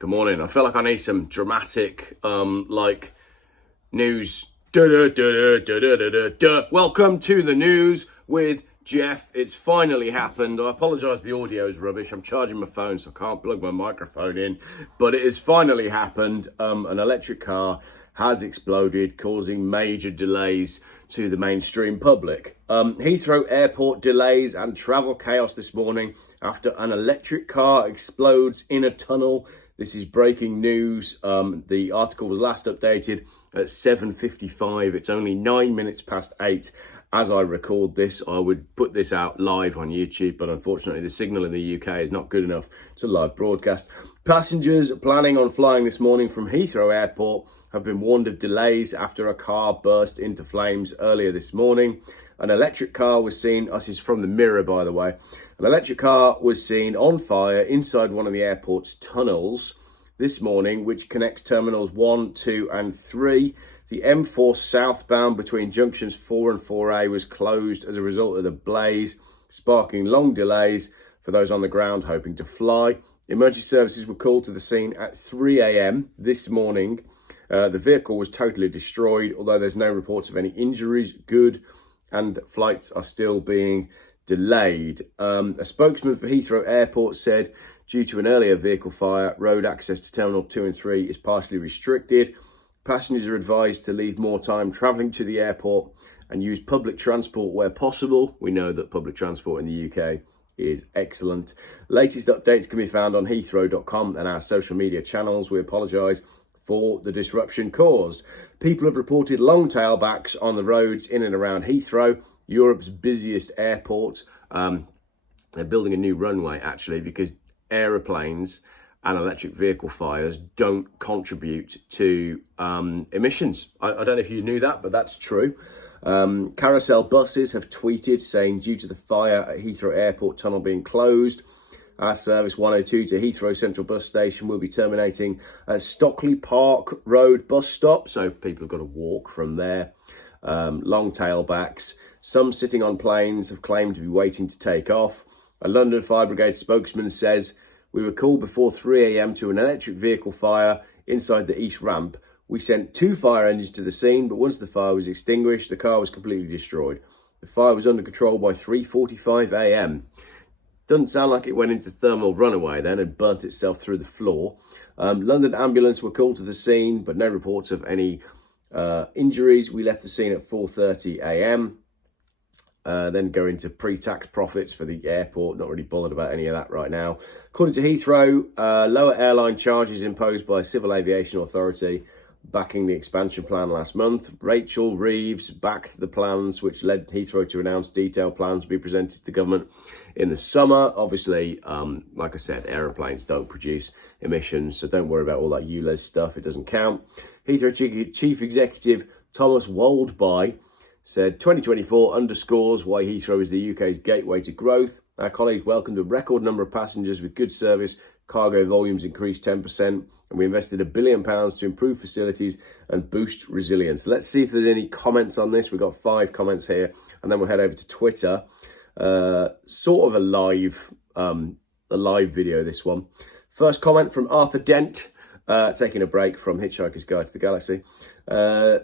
Good morning. I feel like I need some dramatic, news. Welcome to the news with Jeff. It's finally happened. I apologise, the audio is rubbish. I'm charging my phone, so I can't plug my microphone in. But it has finally happened. An electric car has exploded, causing major delays to the mainstream public. Heathrow Airport delays and travel chaos this morning after an electric car explodes in a tunnel. This is breaking news. The article was last updated at 7:55. It's only 9 minutes past 8 as I record this. I would put this out live on YouTube, but unfortunately the signal in the UK is not good enough to live broadcast. Passengers planning on flying this morning from Heathrow Airport have been warned of delays after a car burst into flames earlier this morning. An electric car was seen, this is from the Mirror by the way, an electric car was seen on fire inside one of the airport's tunnels this morning, which connects terminals 1, 2 and 3. The M4 southbound between junctions 4 and 4A was closed as a result of the blaze, sparking long delays for those on the ground hoping to fly. Emergency services were called to the scene at 3 a.m. this morning. The vehicle was totally destroyed, although there's no reports of any injuries. Good, and flights are still being delayed. A spokesman for Heathrow Airport said, due to an earlier vehicle fire, road access to Terminal 2 and 3 is partially restricted. Passengers are advised to leave more time travelling to the airport and use public transport where possible. We know that public transport in the UK is excellent. Latest updates can be found on heathrow.com and our social media channels. We apologise for the disruption caused. People have reported long tailbacks on the roads in and around Heathrow, Europe's busiest airport. They're building a new runway actually because aeroplanes and electric vehicle fires don't contribute to emissions. I don't know if you knew that, but that's true. Carousel buses have tweeted saying, due to the fire at Heathrow Airport tunnel being closed, our service 102 to Heathrow Central Bus Station will be terminating at Stockley Park Road bus stop. So people have got to walk from there. Long tailbacks. Some sitting on planes have claimed to be waiting to take off. A London Fire Brigade spokesman says, we were called before 3 a.m. to an electric vehicle fire inside the East Ramp. We sent 2 fire engines to the scene, but once the fire was extinguished, the car was completely destroyed. The fire was under control by 3:45 a.m. Doesn't sound like it went into thermal runaway then and burnt itself through the floor. London ambulance were called to the scene, but no reports of any injuries. We left the scene at 4:30 a.m. Then go into pre-tax profits for the airport. Not really bothered about any of that right now. According to Heathrow, lower airline charges imposed by Civil Aviation Authority backing the expansion plan last month. Rachel Reeves backed the plans, which led Heathrow to announce detailed plans to be presented to government in the summer. Obviously, like I said, aeroplanes don't produce emissions, so don't worry about all that ULEZ stuff. It doesn't count. Heathrow Chief Executive Thomas Waldby said 2024 underscores why Heathrow is the UK's gateway to growth. Our colleagues welcomed a record number of passengers with good service. Cargo volumes increased 10%, and we invested £1 billion to improve facilities and boost resilience. Let's see if there's any comments on this. We've got 5 comments here, and then we'll head over to Twitter. Sort of a live video, this one. First comment from Arthur Dent, taking a break from Hitchhiker's Guide to the Galaxy.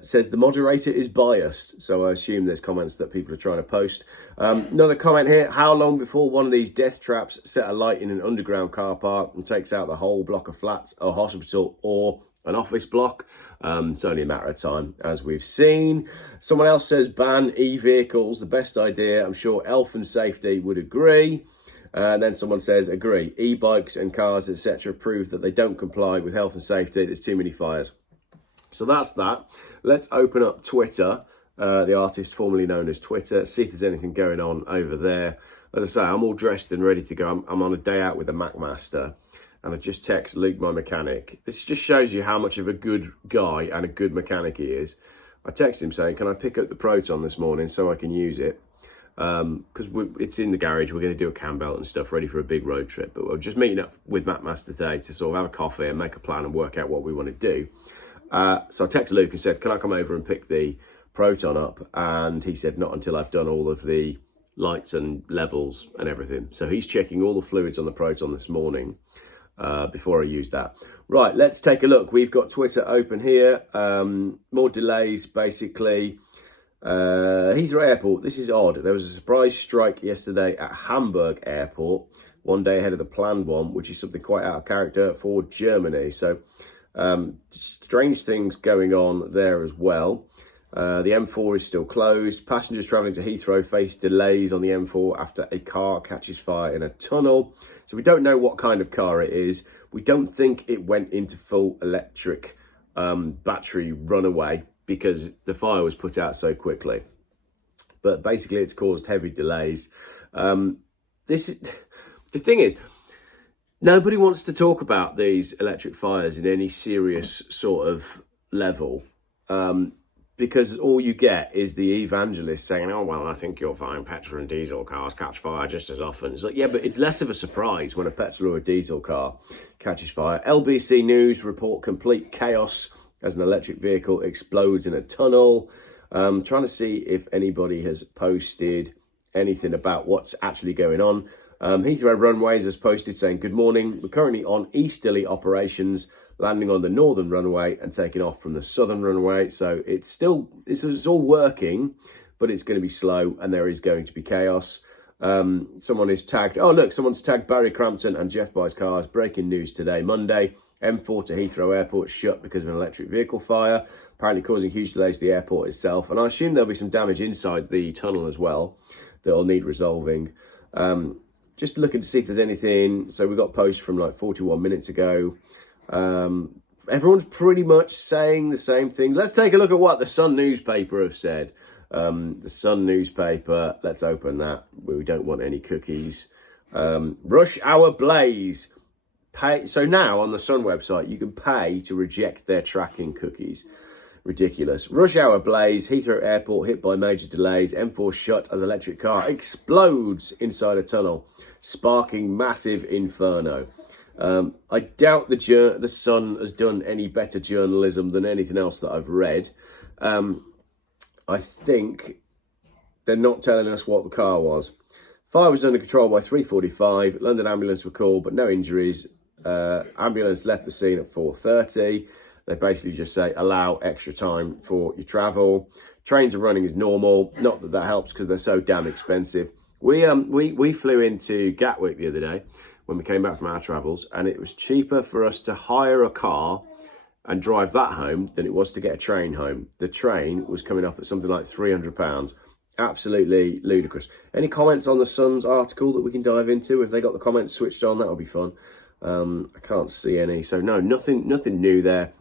Says the moderator is biased, so I assume there's comments that people are trying to post. Another comment here: how long before one of these death traps set alight in an underground car park and takes out the whole block of flats, a hospital or an office block? It's only a matter of time, as we've seen. Someone else says ban e-vehicles, the best idea. I'm sure Elf and Safety would agree. And then someone says, agree, e-bikes and cars, etc. prove that they don't comply with health and safety. There's too many fires. So that's that. Let's open up Twitter, the artist formerly known as Twitter, see if there's anything going on over there. As I say, I'm all dressed and ready to go. I'm on a day out with the Macmaster, and I just text Luke, my mechanic. This just shows you how much of a good guy and a good mechanic he is. I text him saying, can I pick up the Proton this morning so I can use it? Because it's in the garage. We're going to do a cam belt and stuff ready for a big road trip, but we're just meeting up with Macmaster today to sort of have a coffee and make a plan and work out what we want to do. So I texted Luke and said, can I come over and pick the Proton up? And he said, not until I've done all of the lights and levels and everything. So he's checking all the fluids on the Proton this morning. before I use that. Right, let's take a look. We've got Twitter open here. More delays, basically. Heathrow Airport, this is odd. There was a surprise strike yesterday at Hamburg Airport, one day ahead of the planned one, which is something quite out of character for Germany. So strange things going on there as well. The M4 is still closed. Passengers travelling to Heathrow face delays on the M4 after a car catches fire in a tunnel. So we don't know what kind of car it is. We don't think it went into full electric battery runaway because the fire was put out so quickly. But basically it's caused heavy delays. The thing is, nobody wants to talk about these electric fires in any serious sort of level. Because all you get is the evangelist saying, oh, well, I think you'll find petrol and diesel cars catch fire just as often. It's like, yeah, but it's less of a surprise when a petrol or a diesel car catches fire. LBC News report complete chaos as an electric vehicle explodes in a tunnel. Trying to see if anybody has posted anything about what's actually going on. Heathrow Runways has posted saying, good morning, we're currently on easterly operations, landing on the northern runway and taking off from the southern runway. So this is all working, but it's going to be slow and there is going to be chaos. Someone is tagged, oh look, someone's tagged Barry Crampton and Jeff buys cars. Breaking news today, Monday. M4 to Heathrow Airport shut because of an electric vehicle fire, apparently causing huge delays to the airport itself. And I assume there'll be some damage inside the tunnel as well that'll need resolving. Just looking to see if there's anything. So we got posts from like 41 minutes ago. Everyone's pretty much saying the same thing. Let's take a look at what the Sun newspaper have said. The Sun newspaper, let's open that. We don't want any cookies. Rush hour blaze. Pay. So now on the Sun website, you can pay to reject their tracking cookies. Ridiculous. Rush hour blaze. Heathrow Airport hit by major delays. M4 shut as electric car explodes inside a tunnel, sparking massive inferno. I doubt the Sun has done any better journalism than anything else that I've read. I think they're not telling us what the car was. Fire was under control by 3:45. London ambulance were called, but no injuries. Ambulance left the scene at 4:30. They basically just say, allow extra time for your travel. Trains are running as normal. Not that that helps because they're so damn expensive. We flew into Gatwick the other day when we came back from our travels, and it was cheaper for us to hire a car and drive that home than it was to get a train home. The train was coming up at something like £300. Absolutely ludicrous. Any comments on the Sun's article that we can dive into? If they got the comments switched on, that would be fun. I can't see any. So no, nothing new there.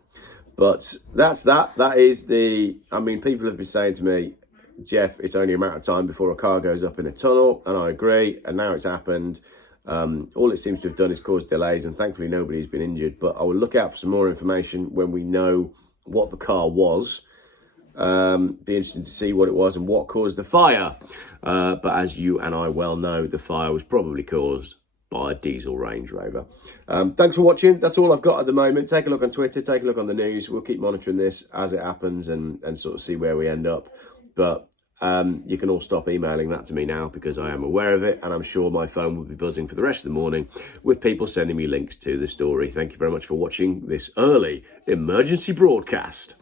But that's that. That is I mean, people have been saying to me, Jeff, it's only a matter of time before a car goes up in a tunnel. And I agree. And now it's happened. All it seems to have done is cause delays, and thankfully nobody's been injured. But I will look out for some more information when we know what the car was. Be interesting to see what it was and what caused the fire. But as you and I well know, the fire was probably caused by a diesel Range Rover. Thanks for watching. That's all I've got at the moment. Take a look on Twitter, take a look on the news. We'll keep monitoring this as it happens and sort of see where we end up. But you can all stop emailing that to me now because I am aware of it, and I'm sure my phone will be buzzing for the rest of the morning with people sending me links to the story. Thank you very much for watching this early emergency broadcast.